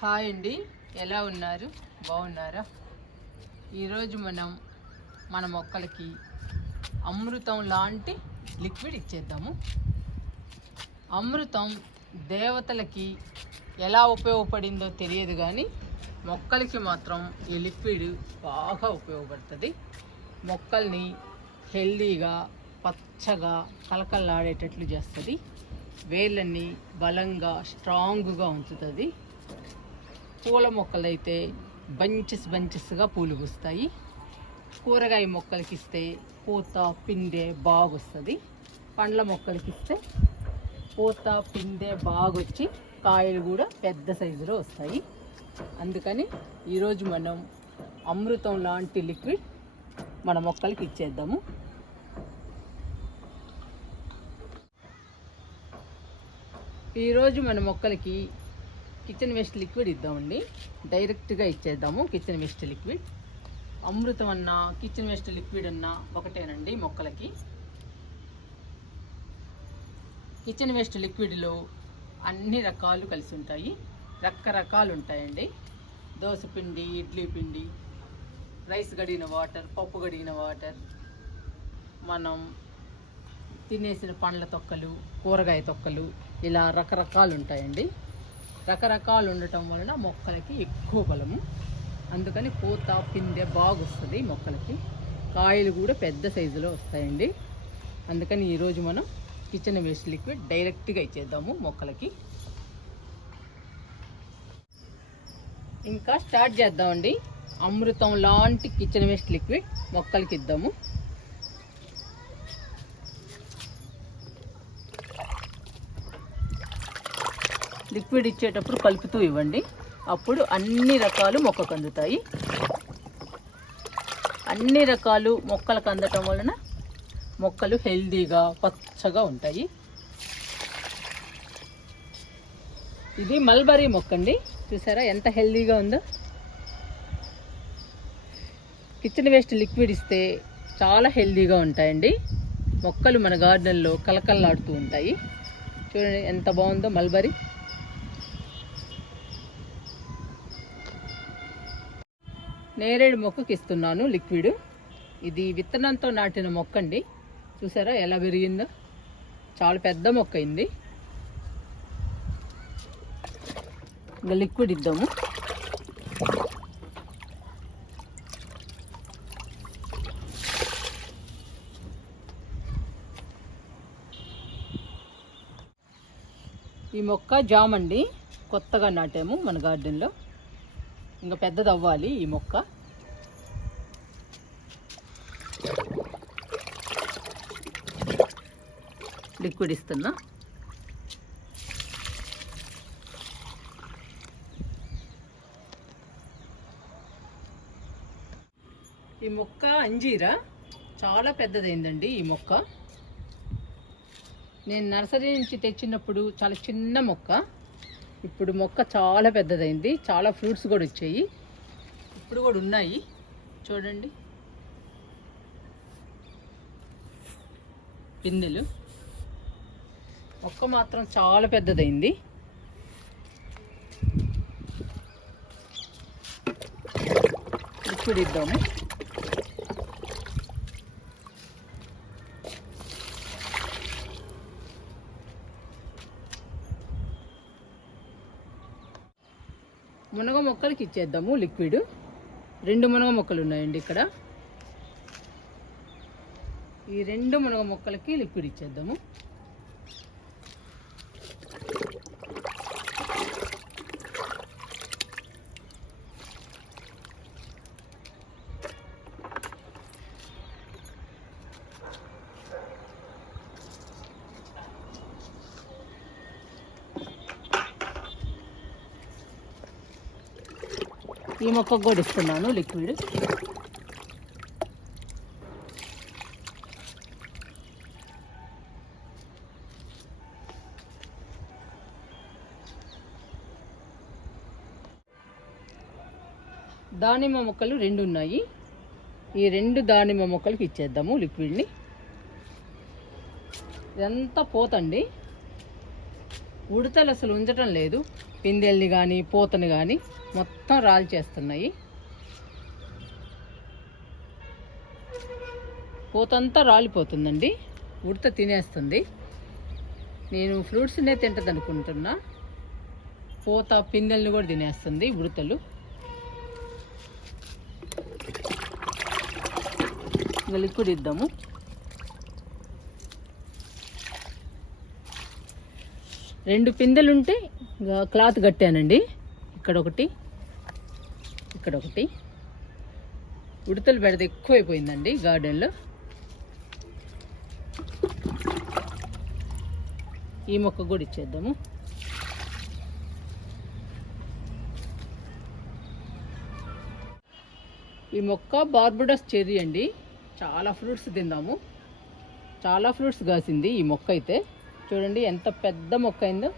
Hi అండి, ఎలా ఉన్నారు? బాగున్నారా? ఈరోజు మన మొక్కలకి అమృతం లాంటి లిక్విడ్ ఇచ్చేద్దాము. అమృతం దేవతలకి ఎలా ఉపయోగపడిందో తెలియదు, కానీ మొక్కలకి మాత్రం ఈ లిక్విడ్ బాగా ఉపయోగపడుతుంది. మొక్కల్ని హెల్దీగా, పచ్చగా, కలకల్లాడేటట్లు చేస్తుంది. వేళ్ళని బలంగా, స్ట్రాంగ్గా ఉంచుతుంది. పూల మొక్కలైతే బంచెస్గా పూలు పూస్తాయి. కూరగాయ మొక్కలకి ఇస్తే పూత పిందె బాగొస్తుంది. పండ్ల మొక్కలకి ఇస్తే పూత పిందె బాగొచ్చి కాయలు కూడా పెద్ద సైజులో వస్తాయి. అందుకని ఈరోజు మనం అమృతం లాంటి లిక్విడ్ మన మొక్కలకి ఇచ్చేద్దాము. ఈరోజు మన మొక్కలకి కిచెన్ వేస్ట్ లిక్విడ్ ఇద్దామండి. డైరెక్ట్గా ఇచ్చేద్దాము. కిచెన్ వేస్ట్ లిక్విడ్, అమృతం అన్నా కిచెన్ వేస్ట్ లిక్విడ్ అన్నా ఒకటేనండి మొక్కలకి. కిచెన్ వేస్ట్ లిక్విడ్లో అన్ని రకాలు కలిసి ఉంటాయి, రకరకాలు ఉంటాయండి. దోశ పిండి, ఇడ్లీ పిండి, రైస్ గడిగిన వాటర్, పప్పు గడిగిన వాటర్, మనం తినేసిన పండ్ల తొక్కలు, కూరగాయ తొక్కలు, ఇలా రకరకాలు ఉంటాయండి. రకరకాలు ఉండటం వలన మొక్కలకి ఎక్కువ బలము. అందుకని పూత పిందె బాగొస్తుంది మొక్కలకి. కాయలు కూడా పెద్ద సైజులో వస్తాయండి. అందుకని ఈరోజు మనం కిచెన్ వేస్ట్ లిక్విడ్ డైరెక్ట్గా ఇచ్చేద్దాము మొక్కలకి. ఇంకా స్టార్ట్ చేద్దామండి. అమృతం లాంటి కిచెన్ వేస్ట్ లిక్విడ్ మొక్కలకి ఇద్దాము. లిక్విడ్ ఇచ్చేటప్పుడు కలుపుతూ ఇవ్వండి, అప్పుడు అన్ని రకాలు మొక్కకు అందుతాయి. అన్ని రకాలు మొక్కలకు అందటం వలన మొక్కలు హెల్దీగా, పచ్చగా ఉంటాయి. ఇది మల్బరీ మొక్క అండి, చూసారా ఎంత హెల్దీగా ఉందో. కిచెన్ వేస్ట్ లిక్విడ్ ఇస్తే చాలా హెల్దీగా ఉంటాయండి మొక్కలు. మన గార్డెన్లో కలకల్లాడుతూ ఉంటాయి. చూడండి ఎంత బాగుందో మల్బరీ. నేరేడు మొక్కకి ఇస్తున్నాను లిక్విడ్. ఇది విత్తనంతో నాటిన మొక్క అండి, చూసారా ఎలా పెరిగిందో. చాలా పెద్ద మొక్క అయింది. ఇంకా లిక్విడ్ ఇద్దాము. ఈ మొక్క జామ్ అండి, కొత్తగా నాటాము మన గార్డెన్లో. ఇంకా పెద్దది అవ్వాలి ఈ మొక్క. లిక్విడ్ ఇస్తున్నా. ఈ మొక్క అంజీరా చాలా పెద్దదైందండి. ఈ మొక్క నేను నర్సరీ నుంచి తెచ్చినప్పుడు చాలా చిన్న మొక్క. ఇప్పుడు మొక్క చాలా పెద్దదైంది, చాలా ఫ్రూట్స్ కూడా వచ్చాయి. ఇప్పుడు కూడా ఉన్నాయి, చూడండి పిందెలు. మొక్క మాత్రం చాలా పెద్దదైంది. లిక్విడ్ ఇద్దాము. మునగ మొక్కలకి ఇచ్చేద్దాము లిక్విడ్. 2 మునగ మొక్కలు ఉన్నాయండి ఇక్కడ. ఈ 2 మునగ మొక్కలకి లిక్విడ్ ఇచ్చేద్దాము. ఈ మొక్కకు కూడా ఇస్తున్నాను లిక్విడ్. దానిమ్మ మొక్కలు 2 ఉన్నాయి. ఈ 2 దానిమ్మ మొక్కలకి ఇచ్చేద్దాము లిక్విడ్ని. ఇదంతా పోతండి, ఉడతలు అసలు ఉంచటం లేదు. పిందెల్ని కానీ పూతని కానీ మొత్తం రాల్చేస్తున్నాయి. పూతంతా రాలిపోతుందండి, ఉడత తినేస్తుంది. నేను ఫ్రూట్స్నే తింటుంది అనుకుంటున్నా, పూత పిందెల్ని కూడా తినేస్తుంది ఉడతలు. ఇంకా లిక్విడ్ ఇద్దాము. రెండు పిందెలుంటే క్లాత్ కట్టానండి, ఇక్కడొకటి ఇక్కడొకటి. ఉడతలు బెడద ఎక్కువైపోయిందండి గార్డెన్లో. ఈ మొక్క కూడా ఇచ్చేద్దాము. ఈ మొక్క బార్బడోస్ చెర్రీ అండి, చాలా ఫ్రూట్స్ తిందాము. చాలా ఫ్రూట్స్ కాసింది ఈ మొక్క అయితే. చూడండి ఎంత పెద్ద మొక్క అయిందో.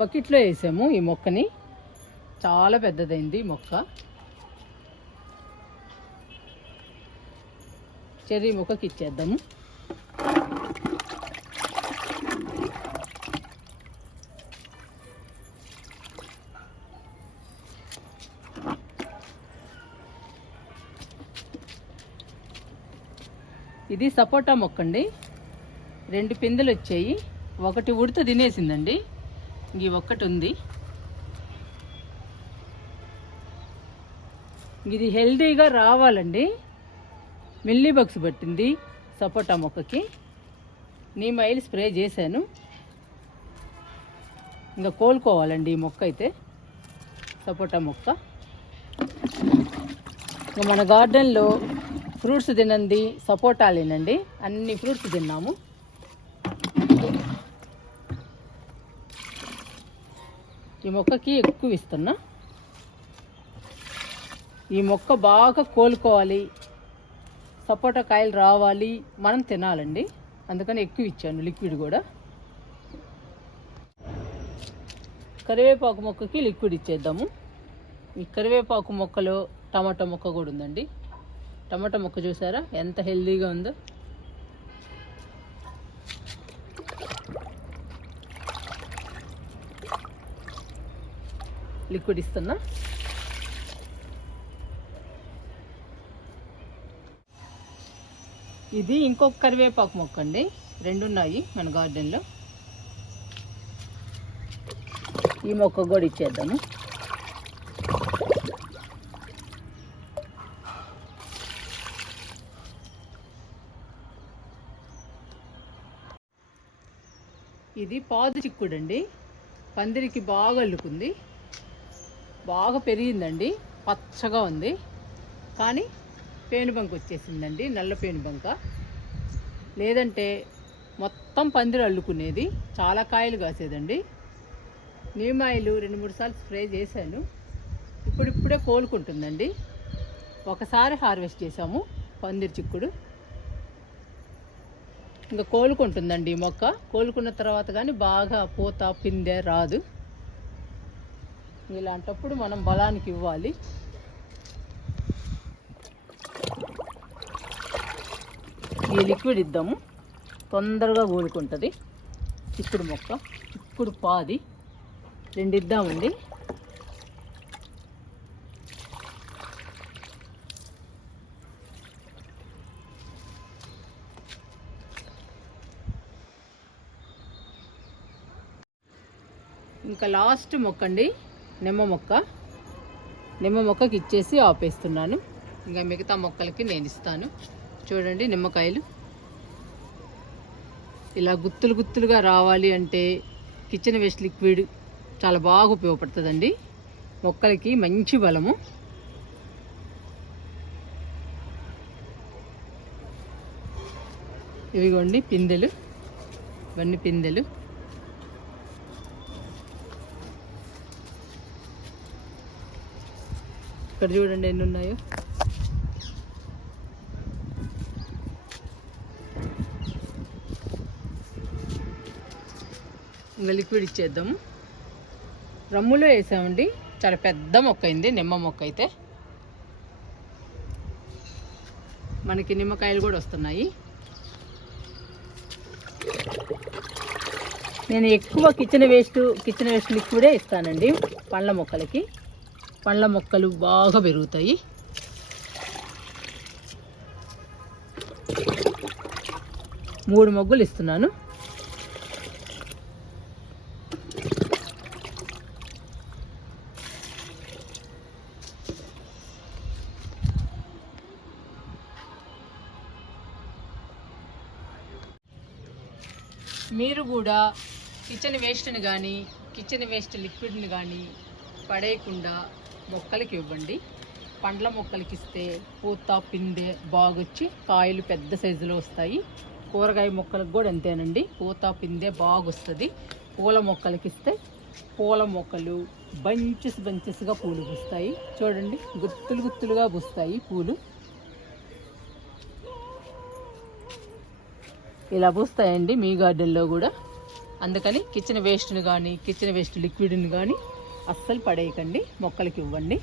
బకెట్లో వేసాము ఈ మొక్కని, చాలా పెద్దదైంది మొక్క. చెర్రీ మొక్కకి ఇచ్చేద్దాము. ఇది సపోటా మొక్క అండి, 2 పిందెలు వచ్చాయి. ఒకటి ఉడత తినేసిందండి, ఇంక ఒక్కటి ఉంది. ఇది హెల్దీగా రావాలండి. మిల్లీ బగ్స్ పట్టింది సపోటా మొక్కకి, నీమ్ ఆయిల్ స్ప్రే చేశాను. ఇంకా కోలుకోవాలండి ఈ మొక్క అయితే, సపోటా మొక్క. ఇంకా మన గార్డెన్లో ఫ్రూట్స్ తినండి సపోటాలేనండి, అన్ని ఫ్రూట్స్ తిన్నాము. ఈ మొక్కకి ఎక్కువ ఇస్తున్నా. ఈ మొక్క బాగా కోలుకోవాలి, సపోటా కాయలు రావాలి, మనం తినాలండి, అందుకని ఎక్కువ ఇచ్చాను లిక్విడ్ కూడా. కరివేపాకు మొక్కకి లిక్విడ్ ఇచ్చేద్దాము. ఈ కరివేపాకు మొక్కలో టమాటా మొక్క కూడా ఉందండి. టమాటా మొక్క చూసారా ఎంత హెల్దీగా ఉందో. లిక్విడ్ ఇస్తున్నా. ఇది ఇంకొక కరివేపాకు మొక్క అండి, 2 ఉన్నాయి మన గార్డెన్లో. ఈ మొక్క కూడా ఇచ్చేద్దాము. ఇది పాదు చిక్కుడు అండి, పందిరికి బాగా అల్లుకుంది, బాగా పెరిగిందండి, పచ్చగా ఉంది. కానీ పేనుబంక వచ్చేసిందండి, నల్ల పేనుబంక. లేదంటే మొత్తం పందిరి అల్లుకునేది, చాలా కాయలు కాసేదండి. నీమ్ ఆయిల్ 2-3 సార్లు స్ప్రే చేశాను, ఇప్పుడిప్పుడే కోలుకుంటుందండి. ఒకసారి హార్వెస్ట్ చేసాము పందిరి చిక్కుడు, ఇంకా కోలుకుంటుందండి ఈ మొక్క. కోలుకున్న తర్వాత కానీ బాగా పూత పిందె రాదు. ఇలాంటప్పుడు మనం బలానికి ఇవ్వాలి. ఈ లిక్విడ్ ఇద్దాము, తొందరగా కోలుకుంటుంది. చిక్కుడు మొక్క, చిక్కుడు పాది 2 ఇద్దామండి. ఇంకా లాస్ట్ మొక్క అండి, నిమ్మ మొక్క. నిమ్మ మొక్కకి ఇచ్చేసి ఆపేస్తున్నాను. ఇంకా మిగతా మొక్కలకి నేను ఇస్తాను. చూడండి నిమ్మకాయలు ఇలా గుత్తులు గుత్తులుగా రావాలి అంటే కిచెన్ వేస్ట్ లిక్విడ్ చాలా బాగా ఉపయోగపడుతుందండి. మొక్కలకి మంచి బలము. ఇవిగోండి పిందెలు, ఇవన్నీ పిందెలు. ఇక్కడ చూడండి ఎన్ని ఉన్నాయో. ఇంకా లిక్విడ్ ఇచ్చేద్దాము. రమ్ములో వేసామండి, చాలా పెద్ద మొక్క అయింది నిమ్మ మొక్క అయితే. మనకి నిమ్మకాయలు కూడా వస్తున్నాయి. నేను ఎక్కువ కిచెన్ వేస్ట్ లిక్విడే ఇస్తానండి పండ్ల మొక్కలకి. పండ్ల మొక్కలు బాగా పెరుగుతాయి. మూడు మొగ్గలు ఇస్తున్నాను. మీరు కూడా కిచెన్ వేస్ట్ని కానీ కిచెన్ వేస్ట్ లిక్విడ్ని కానీ పడేయకుండా మొక్కలకి ఇవ్వండి. పండ్ల మొక్కలకి ఇస్తే పూత పిందె బాగొచ్చి కాయలు పెద్ద సైజులో వస్తాయి. కూరగాయ మొక్కలకు కూడా అంతేనండి, పూత పిందె బాగొస్తుంది. పూల మొక్కలకి ఇస్తే పూల మొక్కలు బంచెస్గా పూలు పూస్తాయి. చూడండి, గుత్తులుగా పూస్తాయి పూలు. ఇలా పూస్తాయండి మీ గార్డెన్లో కూడా. అందుకని కిచెన్ వేస్ట్ని కానీ కిచెన్ వేస్ట్ లిక్విడ్ని కానీ అస్సలు పడేయకండి, మొక్కలకి ఇవ్వండి.